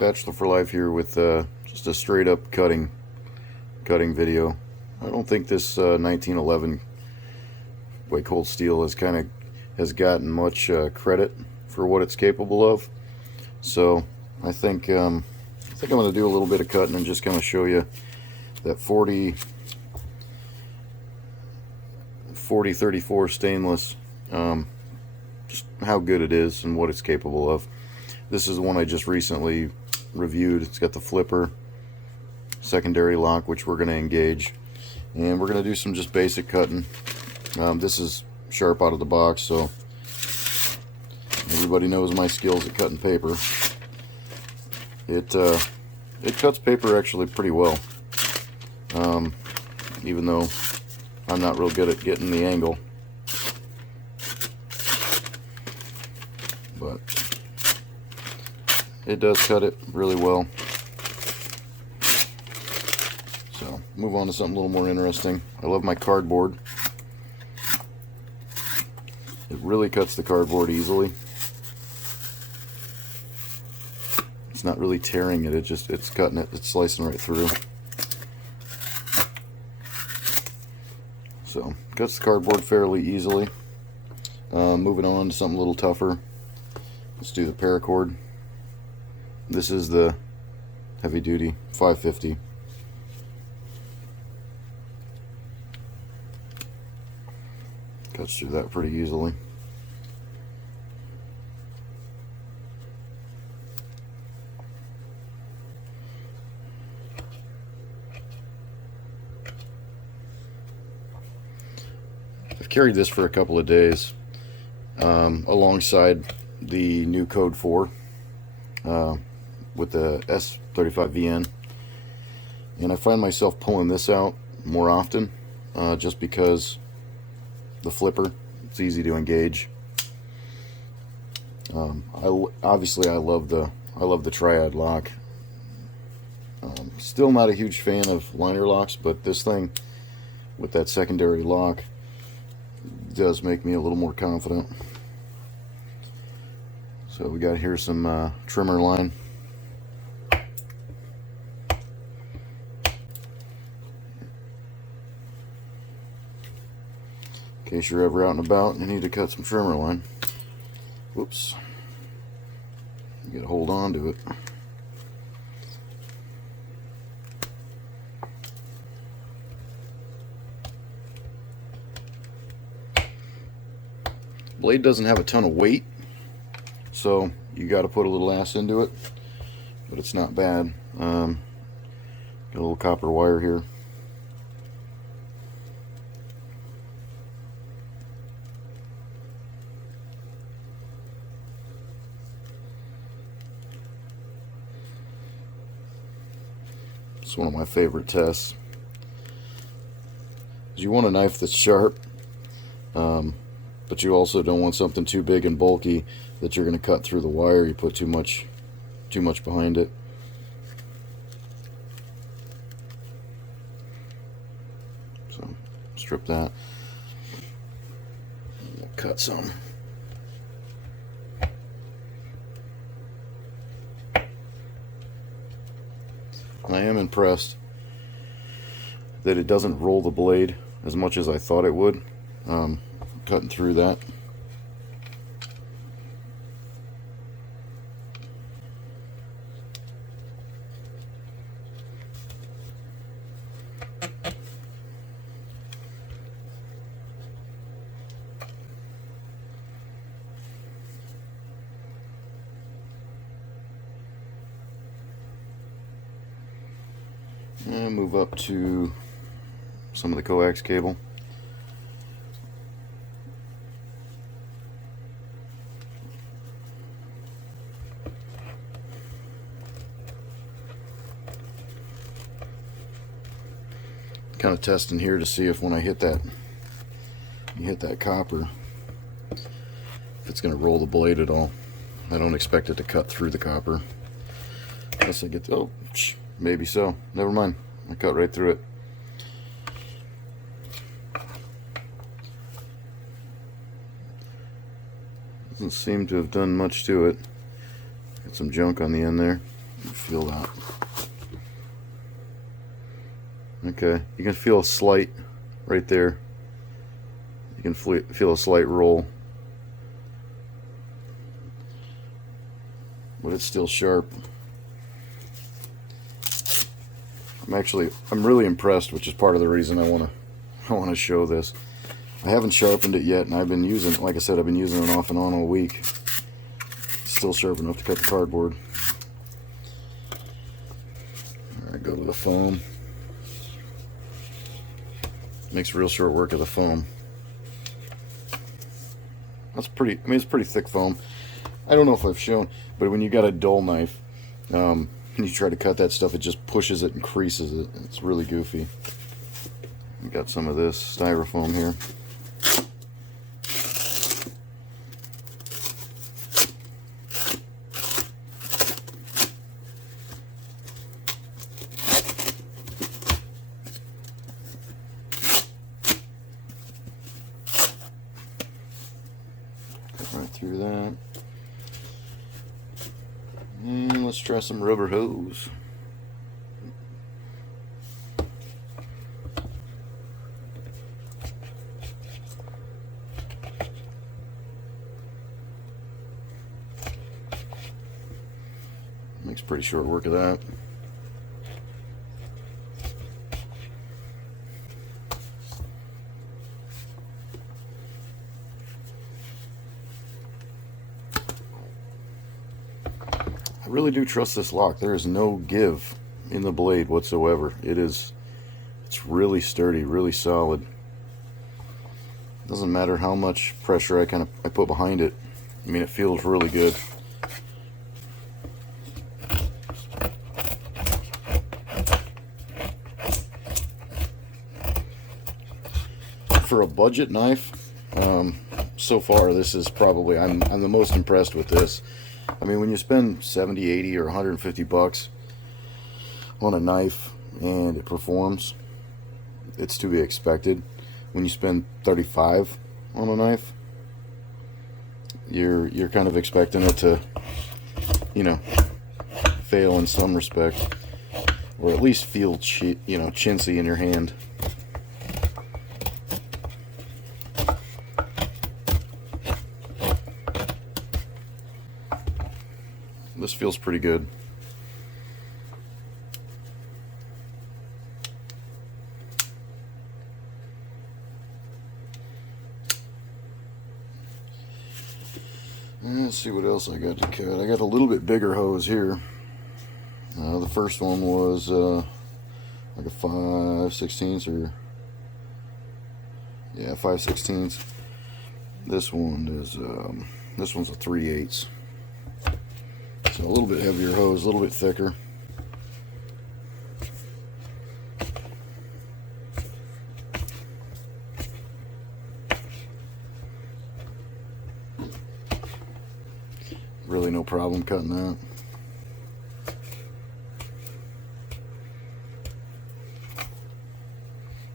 Bachelor for Life here with just a straight up cutting video. I don't think this 1911 white cold steel has gotten much credit for what it's capable of. So I think I'm going to do a little bit of cutting and just kind of show you that 4034 stainless, just how good it is and what it's capable of. This is the one I just recently reviewed. It's got the flipper, secondary lock, which we're going to engage, and we're going to do some just basic cutting. This is sharp out of the box, so everybody knows my skills at cutting paper. It cuts paper actually pretty well, even though I'm not real good at getting the angle. But it does cut it really well. So move on to something a little more interesting. I love my cardboard. It really cuts the cardboard easily. It's not really tearing it, it's cutting it, it's slicing right through. So cuts the cardboard fairly easily. Moving on to something a little tougher. Let's do the Paracord. This is the heavy duty 550. Cuts through that pretty easily. I've carried this for a couple of days alongside the new Code 4 with the S35VN, and I find myself pulling this out more often just because the flipper, it's easy to engage. Obviously I love the triad lock. Still not a huge fan of liner locks, but this thing with that secondary lock does make me a little more confident. So we got here some trimmer line. In case you're ever out and about and you need to cut some trimmer line. Whoops. You gotta hold on to it. Blade doesn't have a ton of weight, so you got to put a little ass into it, but it's not bad. Got a little copper wire here. It's one of my favorite tests. You want a knife that's sharp, but you also don't want something too big and bulky that you're going to cut through the wire. You put too much behind it. So strip that. We'll cut some. I am impressed that it doesn't roll the blade as much as I thought it would. Cutting through that. And move up to some of the coax cable. Kind of testing here to see if when I hit that copper, if it's going to roll the blade at all. I don't expect it to cut through the copper unless I get the, oh, maybe so. Never mind. I cut right through it. Doesn't seem to have done much to it. Got some junk on the end there. Feel that. Okay, you can feel a slight right there. You can feel a slight roll, but it's still sharp. I'm really impressed, which is part of the reason I want to show this. I haven't sharpened it yet, and I've been using it, like I said, I've been using it off and on all week. It's still sharp enough to cut the cardboard. All right, go to the foam. Makes real short work of the foam. That's pretty, I mean, it's pretty thick foam. I don't know if I've shown, but when you got a dull knife, when you try to cut that stuff, it just pushes it and creases it. It's really goofy. We got some of this styrofoam here. Right through that. And let's try some rubber hose. Makes pretty short work of that. I really do trust this lock. There is no give in the blade whatsoever. It's really sturdy, really solid. Doesn't matter how much pressure I put behind it. I mean, it feels really good. For a budget knife, so far this is probably, I'm the most impressed with this. I mean, when you spend 70, 80, or 150 bucks on a knife and it performs, it's to be expected. When you spend 35 on a knife, you're kind of expecting it to, you know, fail in some respect, or at least feel chintzy in your hand. This feels pretty good. Let's see what else I got to cut. I got a little bit bigger hose here. The first one was like a 5/16 or 5/16. This one's a 3/8. So a little bit heavier hose, a little bit thicker. Really no problem cutting that.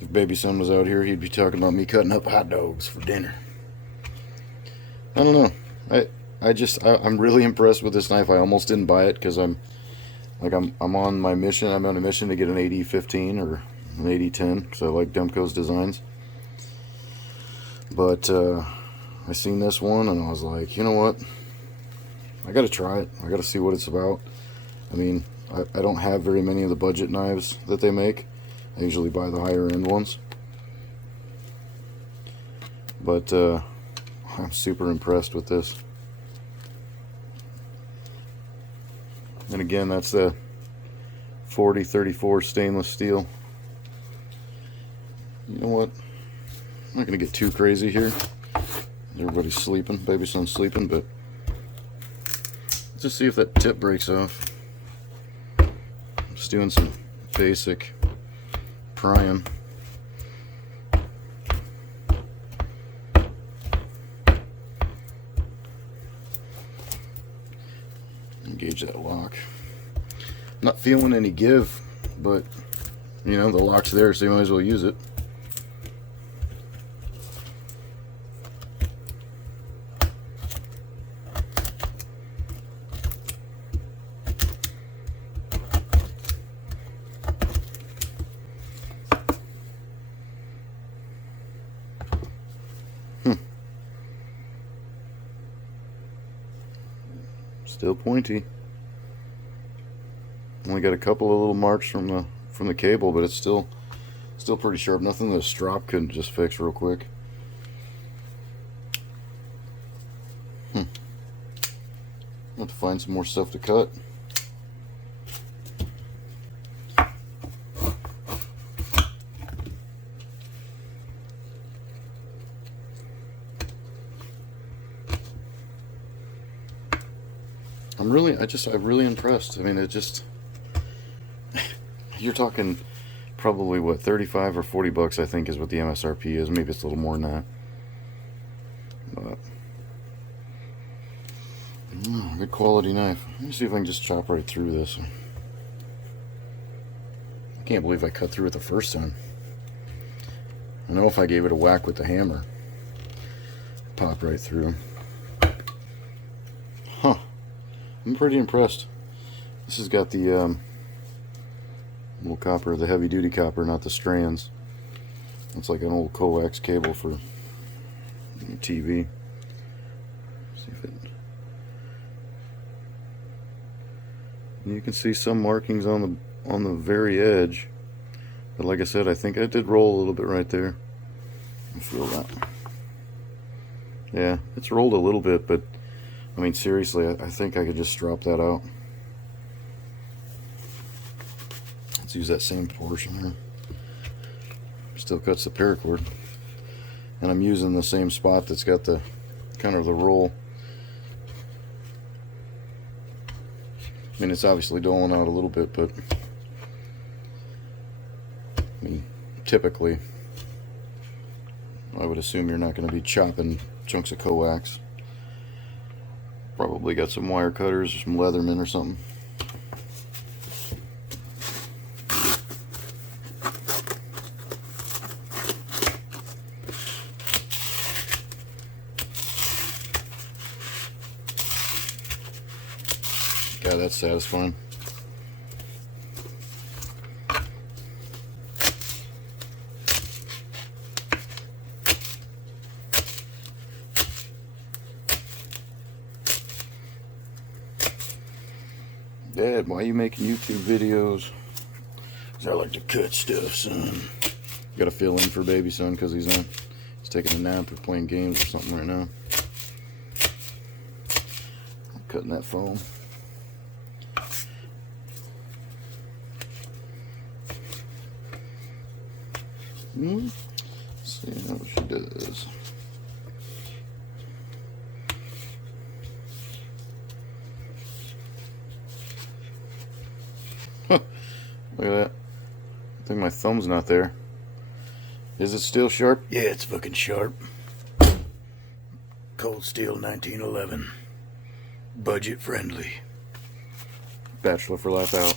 If baby son was out here, he'd be talking about me cutting up hot dogs for dinner. I don't know. I'm really impressed with this knife. I almost didn't buy it because I'm on my mission. I'm on a mission to get an 80-15 or an 80-10 because I like Demko's designs. But I seen this one and I was like, you know what? I got to try it. I got to see what it's about. I mean, I don't have very many of the budget knives that they make. I usually buy the higher end ones. But I'm super impressed with this. And again, that's the 4034 stainless steel. You know what? I'm not going to get too crazy here. Everybody's sleeping. Baby son's sleeping, but let's just see if that tip breaks off. Just doing some basic prying. Engage that lock. Not feeling any give, but you know, the lock's there, so you might as well use it. Still pointy. Only got a couple of little marks from the cable, but it's still pretty sharp. Nothing that a strop couldn't just fix real quick. I'll have to find some more stuff to cut. I'm really impressed. I mean, it just, you're talking probably what, 35 or 40 bucks, I think is what the MSRP is. Maybe it's a little more than that. But good quality knife. Let me see if I can just chop right through this. I can't believe I cut through it the first time. I know if I gave it a whack with the hammer, pop right through. Huh. I'm pretty impressed. This has got the little copper, the heavy duty copper, not the strands. It's like an old coax cable for TV. See if it, you can see some markings on the very edge, but like I said, I think I did roll a little bit right there. I feel that. Yeah, it's rolled a little bit, but I mean, seriously, I think I could just drop that out. Let's use that same portion here. Still cuts the paracord. And I'm using the same spot that's got the kind of the roll. I mean, it's obviously doling out a little bit, but I mean, typically, I would assume you're not going to be chopping chunks of coax. Probably got some wire cutters or some Leatherman or something. God, that's satisfying. Dad, why are you making YouTube videos? Because I like to cut stuff, son. Got to fill in for baby son because he's taking a nap or playing games or something right now. I'm cutting that foam. Let's see how she does. Look at that. I think my thumb's not there. Is it still sharp? Yeah, it's fucking sharp. Cold steel 1911. Budget friendly. Bachelor for life out.